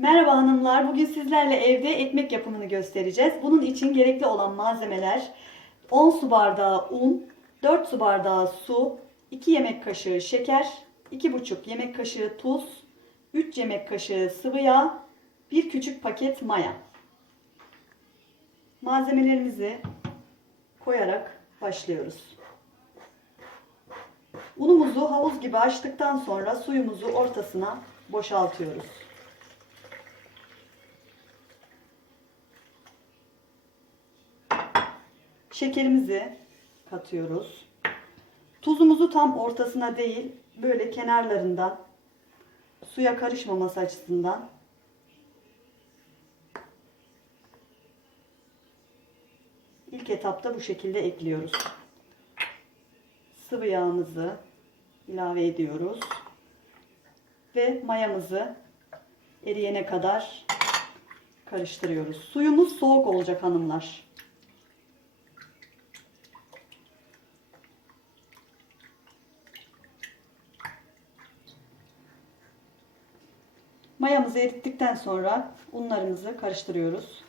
Merhaba hanımlar. Bugün sizlerle evde ekmek yapımını göstereceğiz. Bunun için gerekli olan malzemeler 10 su bardağı un, 4 su bardağı su, 2 yemek kaşığı şeker, 2,5 yemek kaşığı tuz, 3 yemek kaşığı sıvı yağ, 1 küçük paket maya. Malzemelerimizi koyarak başlıyoruz. Unumuzu havuz gibi açtıktan sonra suyumuzu ortasına boşaltıyoruz. Şekerimizi katıyoruz. Tuzumuzu tam ortasına değil, böyle kenarlarında suya karışmaması açısından ilk etapta bu şekilde ekliyoruz. Sıvı yağımızı ilave ediyoruz. Ve mayamızı eriyene kadar karıştırıyoruz. Suyumuz soğuk olacak hanımlar. Mayamızı erittikten sonra unlarımızı karıştırıyoruz.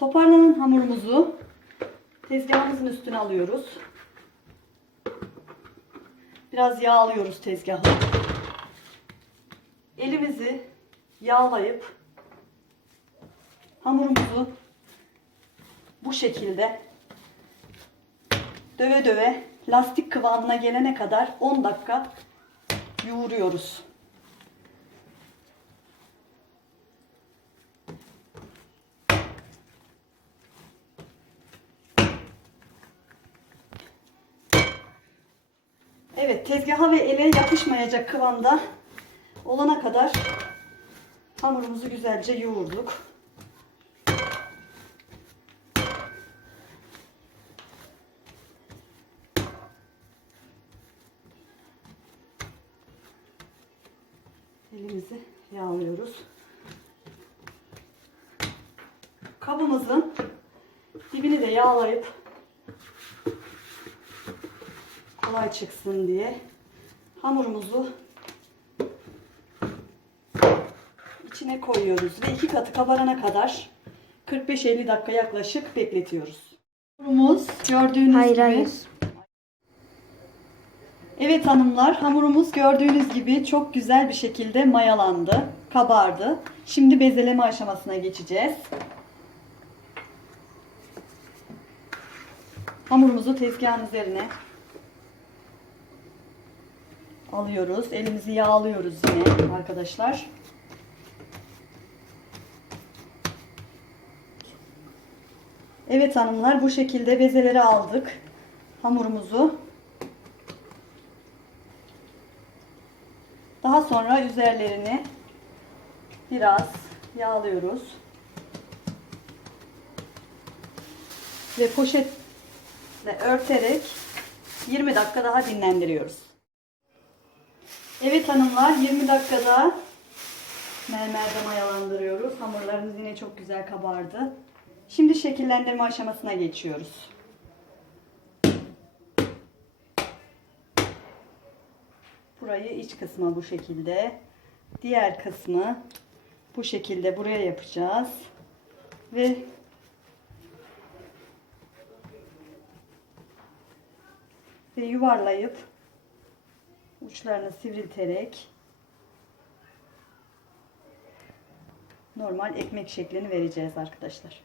Toparlanan hamurumuzu tezgahımızın üstüne alıyoruz. Biraz yağlıyoruz tezgahı. Elimizi yağlayıp hamurumuzu bu şekilde döve döve lastik kıvamına gelene kadar 10 dakika yoğuruyoruz. Evet tezgaha ve ele yapışmayacak kıvamda olana kadar hamurumuzu güzelce yoğurduk. Elimizi yağlıyoruz. Kabımızın dibini de yağlayıp kolay çıksın diye hamurumuzu içine koyuyoruz ve iki katı kabarana kadar 45-50 dakika yaklaşık bekletiyoruz. Hamurumuz gördüğünüz Hayır gibi hayır. Evet hanımlar hamurumuz gördüğünüz gibi çok güzel bir şekilde mayalandı, kabardı. Şimdi bezeleme aşamasına geçeceğiz. Hamurumuzu tezgahın üzerine alıyoruz. Elimizi yağlıyoruz yine arkadaşlar. Evet hanımlar bu şekilde bezeleri aldık. Hamurumuzu Daha sonra üzerlerini biraz yağlıyoruz. Ve poşetle örterek 20 dakika daha dinlendiriyoruz. Evet hanımlar 20 dakikada mermerde mayalandırıyoruz. Hamurlarımız yine çok güzel kabardı. Şimdi şekillendirme aşamasına geçiyoruz. Burayı iç kısmı bu şekilde. Diğer kısmı bu şekilde buraya yapacağız. Ve ve yuvarlayıp uçlarını sivrilterek normal ekmek şeklini vereceğiz arkadaşlar.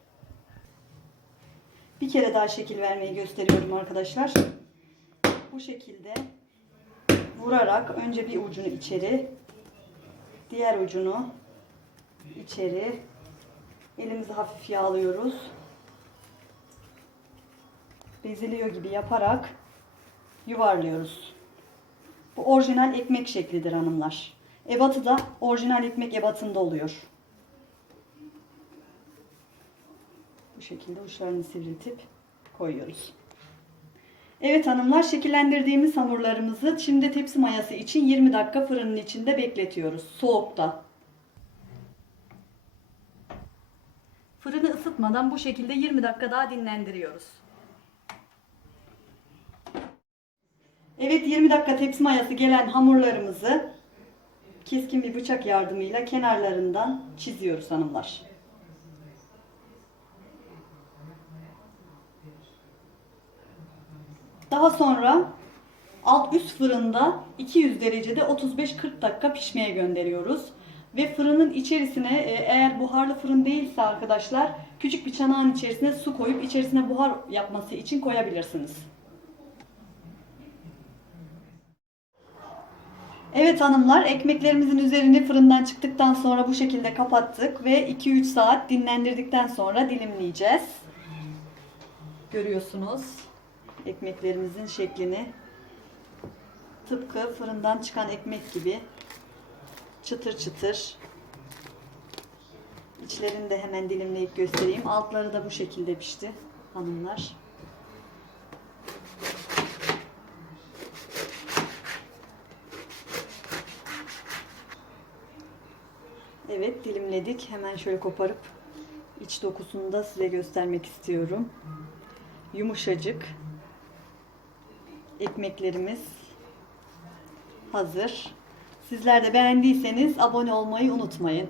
Bir kere daha şekil vermeyi gösteriyorum arkadaşlar. Bu şekilde vurarak önce bir ucunu içeri, diğer ucunu içeri. Elimizi hafif yağlıyoruz. beziliyor gibi yaparak yuvarlıyoruz. Bu orijinal ekmek şeklidir hanımlar. Ebatı da orijinal ekmek ebatında oluyor. Bu şekilde uçlarını sivriltip koyuyoruz. Evet hanımlar şekillendirdiğimiz hamurlarımızı şimdi tepsi mayası için 20 dakika fırının içinde bekletiyoruz. Soğukta. Fırını ısıtmadan bu şekilde 20 dakika daha dinlendiriyoruz. Evet 20 dakika tepsi mayası gelen hamurlarımızı keskin bir bıçak yardımıyla kenarlarından çiziyoruz hanımlar. Daha sonra alt üst fırında 200 derecede 35-40 dakika pişmeye gönderiyoruz. Ve fırının içerisine e, eğer buharlı fırın değilse arkadaşlar küçük bir çanağın içerisine su koyup içerisine buhar yapması için koyabilirsiniz. Evet hanımlar ekmeklerimizin üzerini fırından çıktıktan sonra bu şekilde kapattık ve 2-3 saat dinlendirdikten sonra dilimleyeceğiz. Görüyorsunuz ekmeklerimizin şeklini. Tıpkı fırından çıkan ekmek gibi çıtır çıtır. İçlerini de hemen dilimleyip göstereyim. Altları da bu şekilde pişti hanımlar. Evet dilimledik. Hemen şöyle koparıp iç dokusunu da size göstermek istiyorum. Yumuşacık. Ekmeklerimiz hazır. Sizler de beğendiyseniz abone olmayı unutmayın.